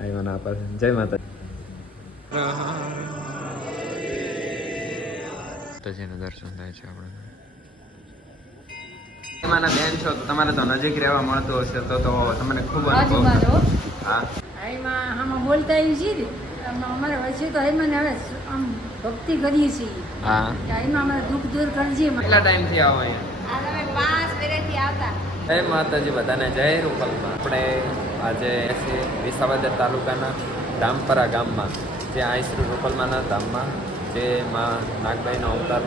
આઈમાં ના પાસે જય માતા માતાજીનું દર્શન થાય છે આપણે. એમાંના બેન છો તો તમારે તો નજીક રહેવા મળતું હશે તો તમને ખૂબ અનુભવ. હા એમાં આમાં બોલતા આવી છીએ અમારે વચ્ચે તો એમાં હવે આમ ભક્તિ કરીએ છીએ. હા એમાં અમારે દુઃખ દૂર કરજે. કેટલા ટાઈમથી આવો અહીંયા? તમે 5 વર્ષથી આવતા. જય માતાજી બધાને, જય રૂપલમાં. આપણે આજે છીએ વિસાવદર તાલુકાના રામપરા ગામમાં, જે અહીં શ્રી રૂપલમાના ધામમાં, જે માં નાગબાઈનો અવતાર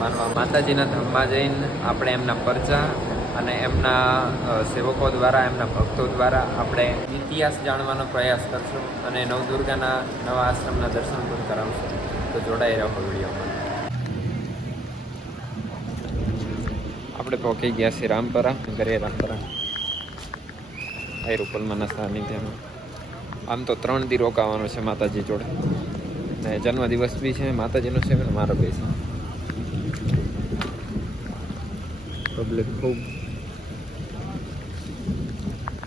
માનવા માતાજીના ધામમાં જઈને આપણે એમના પરચા અને એમના સેવકો દ્વારા, એમના ભક્તો દ્વારા આપણે ઇતિહાસ જાણવાનો પ્રયાસ કરશું અને નવદુર્ગાના નવા આશ્રમના દર્શન પણ કરાવશું. તો જોડાઈ રહો વિડીયોમાં. આપણે પહોંચી ગયા છીએ રામપરા, ઘરે રામપરા આ રૂપલમાના સાનિધ્યમાં. આમ તો 3 દી રોકાવાનું છે માતાજી જોડે, ને જન્મદિવસ બી છે માતાજીનો છે ને મારો બી છે. પબ્લિક ખૂબ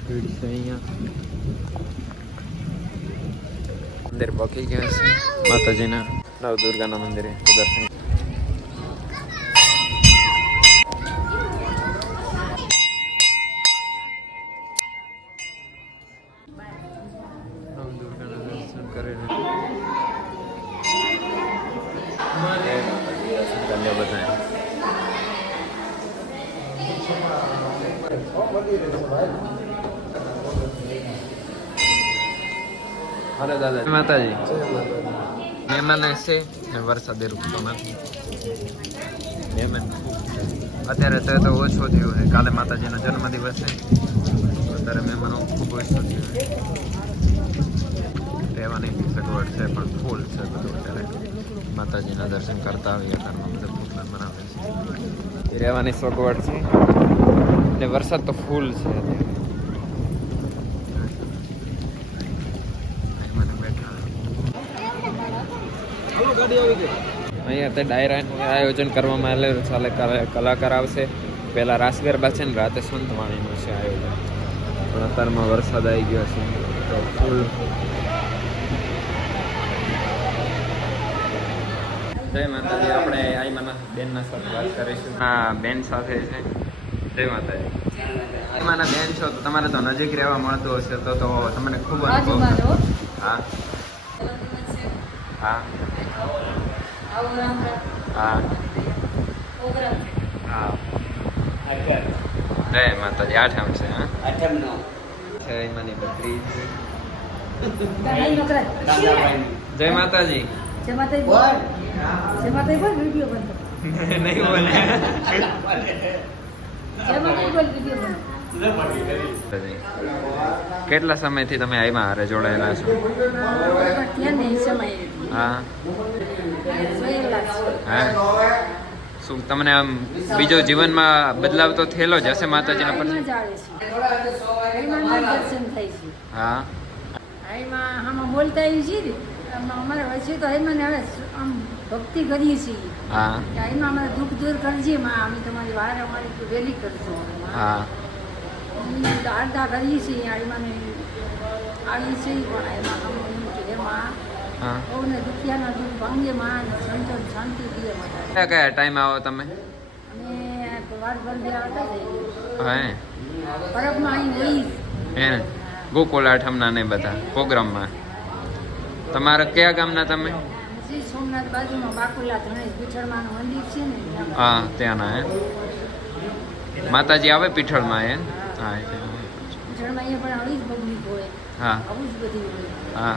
ભીડ છે અહીંયા. મંદિર પહોંચી ગયા છે માતાજીના નવદુર્ગાના મંદિરે દર્શન. હલો દાદા, માતાજી. મહેમાન છે ને વરસાદે રૂપતો નથી. મહેમાન અત્યારે તો ઓછો થયો છે. કાલે માતાજીનો જન્મદિવસ છે, અત્યારે મહેમાનો ખૂબ ઓછો થયો છે. રહેવાની સગવડ છે પણ ફૂલ છે બધું. અત્યારે માતાજીના દર્શન કરતા આવીએ ઘરમાં બધા પ્રોગ્રામ બનાવે છે. રહેવાની સગવડ છે ને વરસાદ તો ફૂલ છે અત્યારે. અહીંયા તે ડાયરાનું આયોજન કરવામાં આવેલું ચાલે. કલાકાર આવશે. પહેલાં રાસ ગરબા છે ને રાતે સંતવાણીનું છે આયોજન. પણ અત્યારમાં વરસાદ આવી ગયો છે તો ફૂલ. જય માતાજી. આપણે આઈમાના બેનના સાથે વાત કરીશું. હા, બેન સાથે છે. જય માતાજી. આઈમાના બેન છો તો તમારે તો નજીક રહેવા મળતું હશે તો તમને ખૂબ અનુભવ. હા હા હા હા. જય માતાજી. 8મ છે. હા 8મ છે. એમાંની બકરી. જય માતાજી. જય માતાજી બોલ. જય માતાજી બોલ. વિડિયો બંધ. નહીં બોલે. જય માતાજી બોલ. વિડિયો બંધ. કેટલા સમયથી તમે આઈમાં હારે જોડાયેલા છો? હા હા. શું તમને આમ બીજો જીવનમાં બદલાવ તો થયેલો જ હશે માતાજીના પર? હા આમાં બોલતા આવી છીએ અમારે વચ્ચે તો એમાં હવે આમ ભક્તિ કરીએ છીએ. હા એમાં અમારે દુઃખ દૂર કરજે માં. અમે તમારી વાર અમારી વહેલી કરશો. હા આડતા કરીએ છીએ આમાં આવી છે પણ એમાં હા. બહુને દુખિયાના દુઃખ ભાંગે માં સંતોષ શાંતિ દે. કયા ટાઈમ આવો તમે? અમે વાર ભર બે આવતા જઈએ. હે પરબમાં અહીં રહી. હે ગોકુળ આઠમના ને બધા પ્રોગ્રામમાં. તમારા કયા ગામના તમે? શ્રી સોમનાથ બાજુમાં બાકુલા ધણેશ પીઠળમાનું મંદિર છે ને. હા ત્યાંના. હે માતાજી આવે પીઠળમાં? હે હા પીઠળમાં અહીંયા પણ આવી જ પબ્લિક હોય. હા આવું જ બધી હોય. હા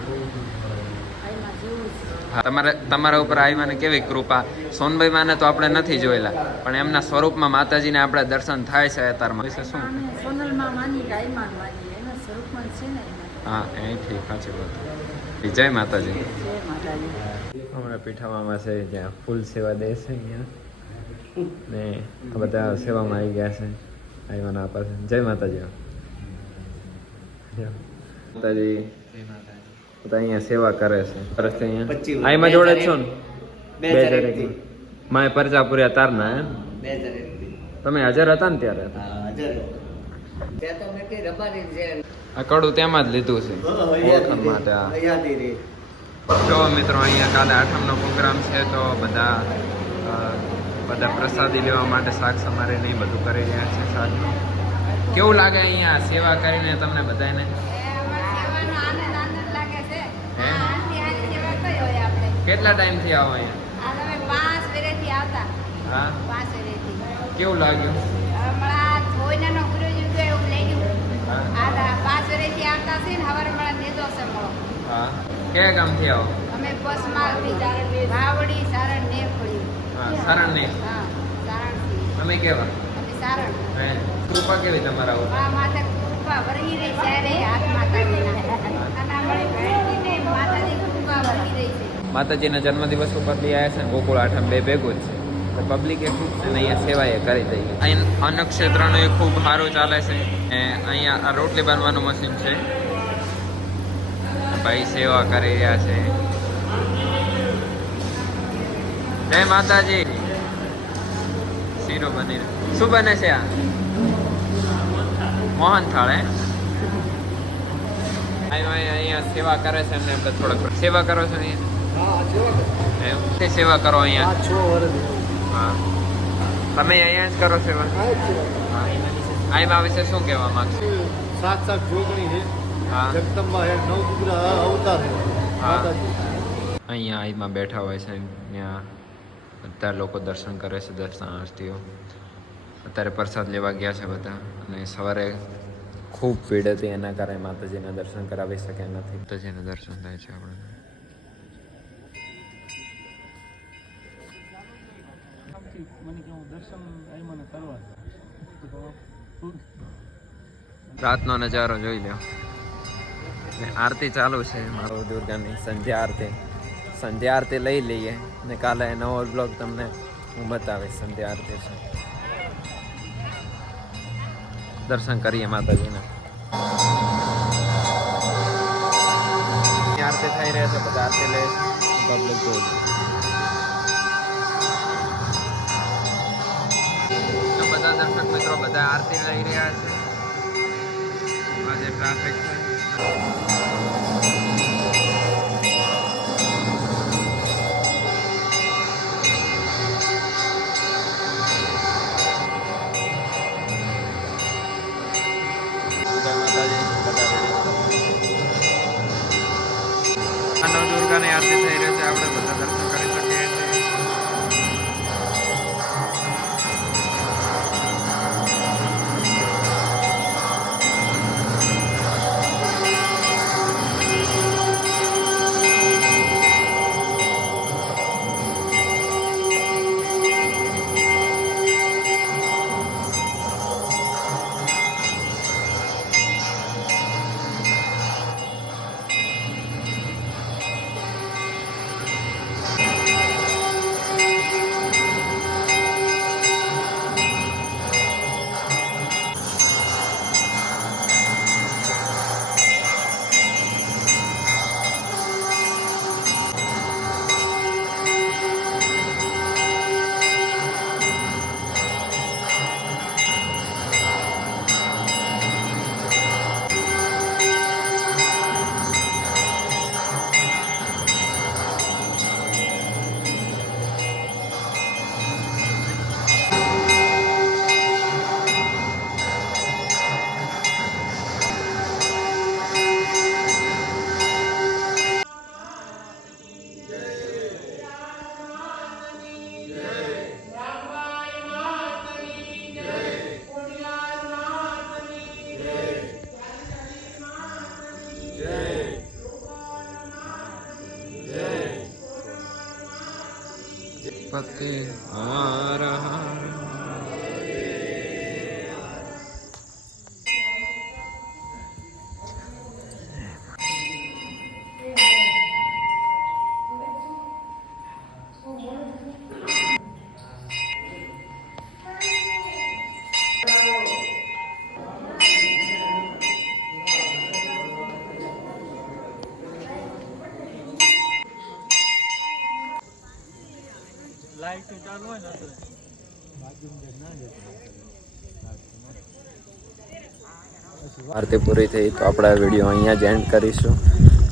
આમાં જેવું હા. તમારા ઉપર આવીને કેવી કૃપા. સોનભાઈ માને તો આપણે નથી જોયેલા પણ એમના સ્વરૂપમાં માતાજીને આપણે દર્શન થાય છે અત્યારમાં. વિશે શું? સોનલમાં માની ગાયમાં માની એના સ્વરૂપમાં છે ને. હા અહીંથી સાચી વાત. જય માતાજી. જય માતાજી. હમણાં પીઠાવામાં છે જ્યાં ફૂલ સેવા દે છે અહીંયા ને આ બધા સેવામાં આવી ગયા છે. આઈવાના પાસે જય માતાજી. માતાજી બધા અહીંયા સેવા કરે છે. સરસ અહીંયા આઈમાં જોડે જ છો ને? 2001 માય પરચા પૂર્યા તારના. એમ તમે હાજર હતા ને ત્યારે? આ કડું તેમાં જ લીધું છે ઓળખાણ માટે. જો મિત્રો અહીંયા કાલે આઠમનો પ્રોગ્રામ છે તો બધા પ્રસાદી લેવા માટે શાક સમારે નહીં બધું કરી રહ્યા છે શાક. કેવું લાગે અહીંયા સેવા કરીને તમને બધાને? કેટલા ટાઈમથી આવો અહીંયા? હા, કેવું લાગ્યું? હા, કયા ગામથી આવો? હા, સારણ ને. તમે કેવા? હે, કૃપા કેવી તમારા ઉપર? માતાજીના જન્મદિવસ ઉપર બી આવ્યા છે ને ગોકુળ આઠમ બે ભેગું જ છે. તો પબ્લિકે ખૂબ છે ને અહીંયા સેવા એ કરી દઈએ. અહીં અન્નક્ષેત્રનું એ ખૂબ સારું ચાલે છે. અહીંયા આ રોટલી બાંધવાનું મશીન છે. ભાઈ સેવા કરી રહ્યા છે. જય માતાજી. શીરો બની રહ્યો. શું બને છે આ? મોહન થાળ. અહીંયા સેવા કરે છે એમને થોડોક સેવા કરો છો અહીંયા? સેવા કરો અહીંયા? હા, તમે અહીંયા જ કરો સેવા? આમાં વિશે શું કહેવા માંગશો? સાક્ષાત જોગણી છે. હા, જગદંબા એક નવદુર્ગા અવતાર છે. માતાજી અહીંયા આઈમાં બેઠા હોય છે ત્યાં બધા લોકો દર્શન કરે છે, દર્શનાર્થીઓ. અત્યારે પ્રસાદ લેવા ગયા છે બધા. અને સવારે ખૂબ ભીડ હતી એના કારણે માતાજીના દર્શન કરાવી શક્યા નથી. માતાજીના દર્શન થાય છે આપણે. મને કેવું દર્શન આવી મને કરવા રાતનો નજારો જોઈ લો. આરતી ચાલુ છે મારો દુર્ગાની સંધ્યા આરતી. સંધ્યા આરતી લઈ લઈએ ને કાલે નવો બ્લોગ તમને હું બતાવીશ. સંધ્યા આરતી છે, દર્શન કરીએ માતાજીના. આરતી થઈ રહી છે, બધા આરતી લે પબ્લિક જોઈ. તો બધા દર્શક મિત્રો બધા આરતી લઈ રહ્યા છે. આજે ટ્રાફિક છે. નવદુર્ગાની આરતી થઈ રહી છે. આપણે બધા દર્શન કરી શકીએ છીએ. પતે આ લાઈટ ચાલુ હોય ને તો બાજુ ના જતો આરતી પૂરી થઈ તો આપણે આ વિડીયો અહીંયા જ એન્ડ કરીશું.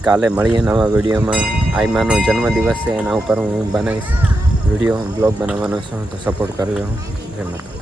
કાલે મળીએ નવા વિડીયોમાં. આઈમાનો જન્મદિવસ છે, એના ઉપર હું બનાવીશ વિડીયો બ્લોગ બનાવવાનો છું, તો સપોર્ટ કરજો. જય માતા.